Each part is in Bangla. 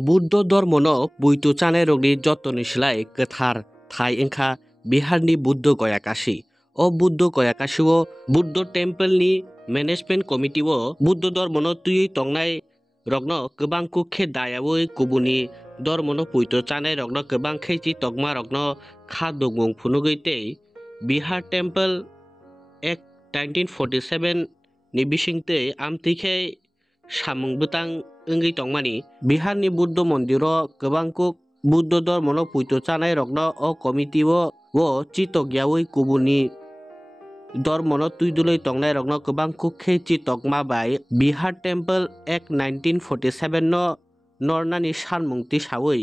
बुद्ध धर्मनो बुइतु चानाय रगनि जतननि सिलाय गोथार थाय एंखा बिहारनि बुद्ध गयाकाशी ओ बुद्ध गयाकाशीओ बुद्ध टेम्पलनि मेनेजमेन्ट कमिटिओ बुद्ध धर्मनो तुयै तंनाय रगनो गोबां कुखे दायावै गुबुननि धर्मनो बुइतु चानाय रगनो गोबां खैथि तगमा रगनो खा दुगमुं फुनुगैते बिहार टेम्पल एक्ट 1947 नि बिसिंतै आमथिखे सामुं बुतां ओंगै तंमानि बिहारनि बुद्ध मन्दिरो गोबांकुक बुद्ध धर्मनो पुइतो चानाय रगनो ओ कमिटिओ वो चितग्यावै गुबुननि धर्मनो तुइदुलै तंनाय रगनो गोबांकुक खे चितगमा बाय बिहार टेम्पल एक्ट 1947 नो नरनानि सानमुंथि सावै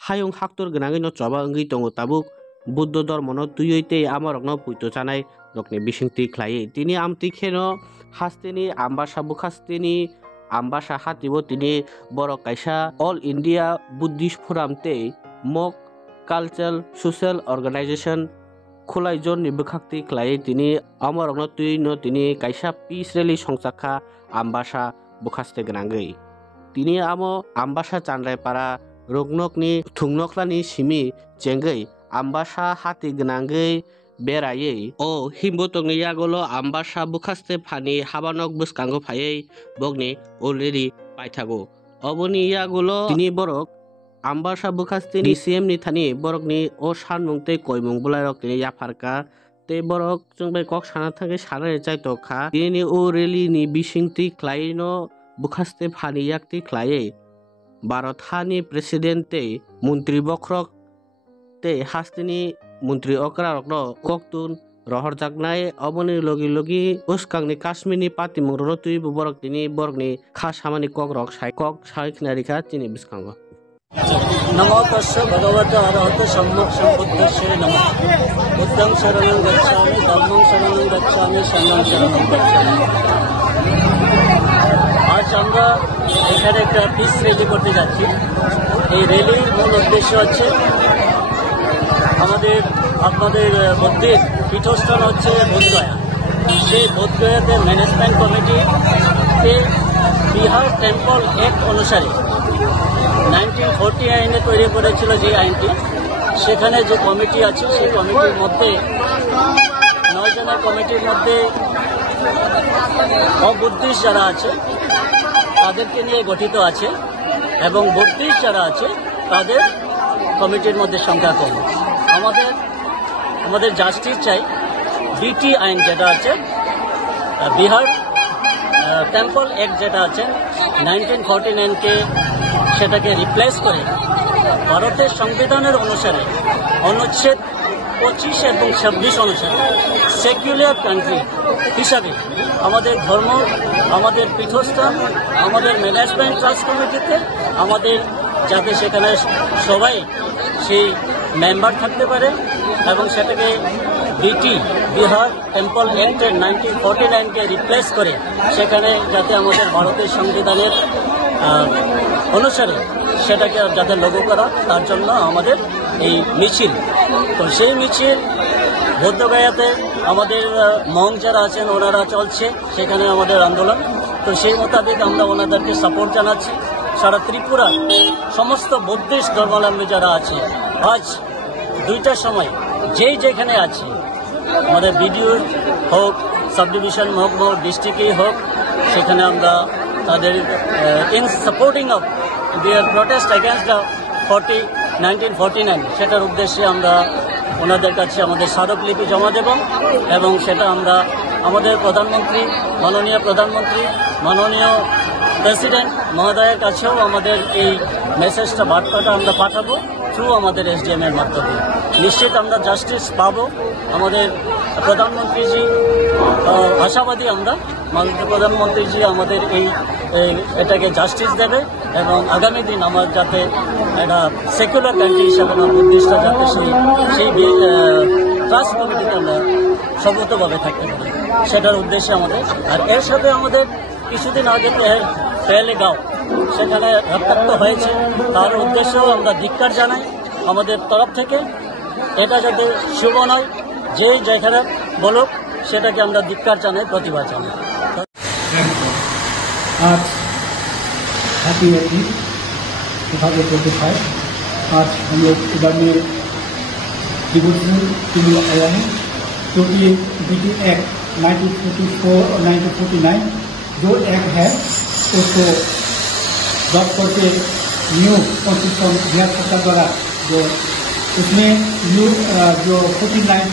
हायुं हाक्तर गोनाङै नो चबा ओंगै तंगो ताबुक बुद्ध धर्मनो तुयैते आमारगनो पुइतो चानाय रगनि बिसिंथि ख्लायै तिनि आमथिखेनो हास्तेनि आम्बासा बुखास्तेनि आम्बासा हातिबो तिनि बरक कायसा ऑल इंडिया बुद्धिस्ट फोराम ते मक कल्चरल सोशल ऑर्गेनाइजेशन खुलाइजन नि बखाक्ति ख्लायै तिनि आमारगनो तुयैनो तिनि कायसा पीस रैली संसाखा आम्बासा बुखास्ते गोनाङै तिनि आमो आम्बासा चानरायपारा रगनकनि थुंनखलानि सिमि चेंगै आम्बासा हाति गोनाङै बेरायै ओ हिम्बुतंनि यागोलो आम्बासा बुखास्ते फानि हाबानक बुसकांगो फायै बगनि अलरेडी पाइथागो अबनि यागोलो तिनि बरक आम्बासा बुखास्तेनि सीएम नि थानि बरकनि ओ सानमुंते कयमुं बुलायरक तिनि याफारका ते बरक जोंबे कक साना थांगे सानाय चाइतखा तिनि ओ रेली नि बिसिंथि ख्लायनो बुखास्ते फानि याक्ति ख्लायै भारत हानि प्रेसिडेंट ते मन्त्री बख्रक ते हास्तिनि मन्त्री अक्रारकनो कक्तुन रहर जागनाय अबनि लगी लगी उसकांनि काश्मीरनि पार्टी मुंगरो तुइ बरक तिनि बरकनि खा सामानि कक सायखनारिखा तिनि बिसकांगो नमो तस्य भगवते अरहते सम्यक् सम्बुद्धस्य नमः बुद्धं शरणं गच्छामि धम्मं शरणं गच्छामि संघं शरणं गच्छामि। आज আমরা এখানে একটা পিস র্যালি করতে যাচ্ছি। এই র্যালির মূল উদ্দেশ্য হচ্ছে আমাদের আপনাদের মন্দির পীঠস্থান হচ্ছে বোধগয়া, সেই বোধগয়াতে ম্যানেজমেন্ট কমিটিতে বিহার টেম্পল অ্যাক্ট অনুসারে 1949 তৈরি করেছিল যে আইনটি, সেখানে যে কমিটি আছে সেই কমিটির মধ্যে 9 জনের কমিটির মধ্যে অবুদ্ধিস্ট যারা আছে তাদেরকে নিয়ে গঠিত আছে এবং বুদ্ধিস্ট যারা আছে তাদের কমিটির মধ্যে সংখ্যা কম। আমাদের জাস্টিস চাই। বিটি আইন যেটা আছে বিহার টেম্পল অ্যাক্ট যেটা আছে 1949 সেটাকে রিপ্লেস করে ভারতের সংবিধানের অনুসারে অনুচ্ছেদ 25 এবং 26 অনুসারে সেকুলার কান্ট্রি হিসাবে আমাদের ধর্ম, আমাদের পীঠস্থান, আমাদের ম্যানেজমেন্ট ট্রাস্ট কমিটিতে আমাদের যাতে সেখানে সবাই সেই মেম্বার থাকতে পারে এবং সেটাকে বিহার টেম্পল অ্যাক্টের 1949 রিপ্লেস করে সেখানে যাতে আমাদের ভারতের সংবিধানের অনুসারে সেটাকে যাতে লাগু করা, তার জন্য আমাদের এই মিছিল। তো সেই মিছিল বোধগয়াতে আমাদের মং যারা আছেন ওনারা চলছে, সেখানে আমাদের আন্দোলন। তো সেই মোতাবেক আমরা ওনাদেরকে সাপোর্ট জানাচ্ছি। সারা ত্রিপুরা সমস্ত বুদ্ধিস্ট ধর্মাবলম্বী যারা আছে আজ 2টার সময় যেখানে আছে আমাদের বিডিও হোক, সাব ডিভিশন মহকুমা ডিস্ট্রিক্টেই হোক, সেখানে আমরা তাদের in supporting of their protest against the 1949 সেটার উদ্দেশ্যে আমরা ওনাদের কাছে আমাদের স্মারকলিপি জমা দেব এবং সেটা আমরা আমাদের প্রধানমন্ত্রী, মাননীয় প্রধানমন্ত্রী, মাননীয় প্রেসিডেন্ট মহোদয়ের কাছেও আমাদের এই মেসেজটা, বার্তাটা আমরা পাঠাবো থ্রু আমাদের এসডিএম এর মাধ্যমে। নিশ্চিত আমরা জাস্টিস পাবো। আমাদের প্রধানমন্ত্রীজি আশাবাদী, আমরা মাননীয় প্রধানমন্ত্রীজি আমাদের এটাকে জাস্টিস দেবে এবং আগামী দিন আমার যাতে একটা সেকুলার কান্ট্রি হিসাবে না বুদ্ধিস্টরা যাতে সেই ট্রাস্ট কমিটিতে আমরা সর্বতভাবে থাকতে পারি, সেটার উদ্দেশ্যে আমাদের। আর এর সাথে আমাদের কিছুদিন আগে পেহেলগাঁও সেখানে রক্তাক্ত হয়েছে, তার উদ্দেশ্যেও আমরা ধিক্কার জানাই আমাদের তরফ থেকে। এটা যাতে শুভ নয়, যেখানে বলুক সেটাকে আমরা ধিক্কার জানাই, প্রতিবাদ জানাই। आज 30 एप्रिल 2025 आज हम लोग इधर में डिवोशन के लिए आया है, क्योंकि BD एक्ट 1944 और 1949 जो एक्ट है उसको ड्रॉप करके न्यू कॉन्स्टिट्यूशन बिहार सरकार द्वारा जो उसमें न्यू जो 1949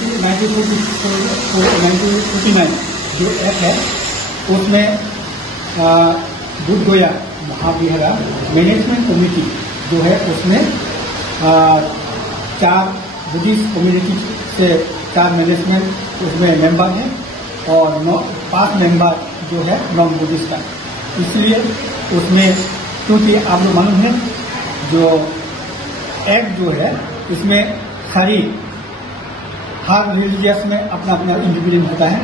जो एक्ट है उसमें बुद्धगया महाविहार मैनेजमेंट कमेटी जो है उसमें 4 बुद्धिस्ट कम्युनिटी से 4 मैनेजमेंट उसमें मेंबर हैं और 5 मेंबर जो है नॉन बुद्धिस्ट का। इसलिए उसमें क्योंकि आप लोग मालूम है जो एक्ट जो है इसमें सारी हर रिलीजियस में अपना अपना इंडिविजुअल होता है,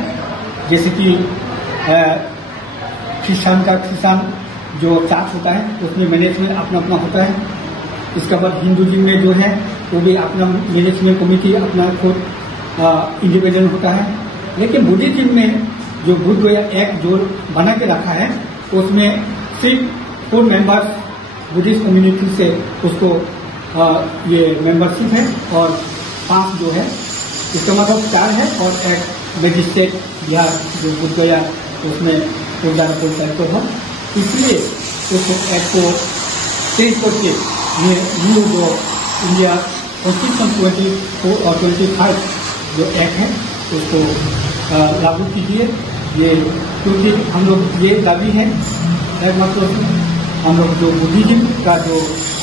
जैसे कि क्रिश्चियन का क्रिश्चियन जो चार्च होता है उसमें मैनेजमेंट अपना अपना होता है। इसके बाद हिंदुज़म में जो है वो भी अपना मैनेजमेंट कमेटी अपना खुद इंडिविजुअल होता है। लेकिन बुद्धिज्म में जो बुद्धगया एक्ट जो बना के रखा है उसमें सिर्फ 4 मेंबर्स बुद्धिस्ट कम्युनिटी से उसको ये मेंबरशिप है और 5 जो है इसका मतलब 4 है और एक मजिस्ट्रेट बिहार जो बुद्धगया उसमें पंचायत है। इसलिए उस एक्ट को चेंज करके ये न्यू जो इंडिया कॉन्स्टिट्यूशन 24 और 25 जो एक्ट है उसको लागू कीजिए। ये क्योंकि हम लोग ये दावी है एकमात्र हम लोग जो बुद्धिज्म का जो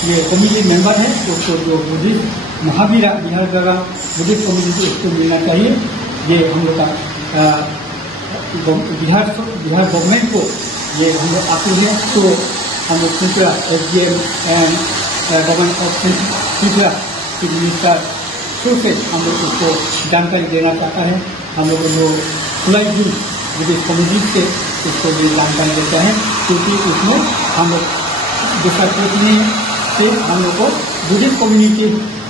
ये कम्युनिटी मेंबर है उसको जो बुद्धिस्ट महावीर बिहार द्वारा बुद्धिस्ट कम्युनिटी उसको मिलना चाहिए। ये हम लोग का बिहार गवर्नमेंट को ये हम लोग अपील है। तो हम लोग Tripura SDM and government of Tripura chief minister through से हम लोग उसको जानकारी देना चाहता है। हम लोग जो जुलाई जून बुद्धिस्ट कम्युनिटी से उसको ये जानकारी देता है, क्योंकि उसमें हम लोग दूसरा प्रतिनिधि से हम लोग को बुद्धिस्ट कम्युनिटी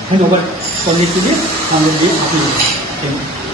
हैंड ओवर करने के लिए हम लोग ये अपील करेंगे।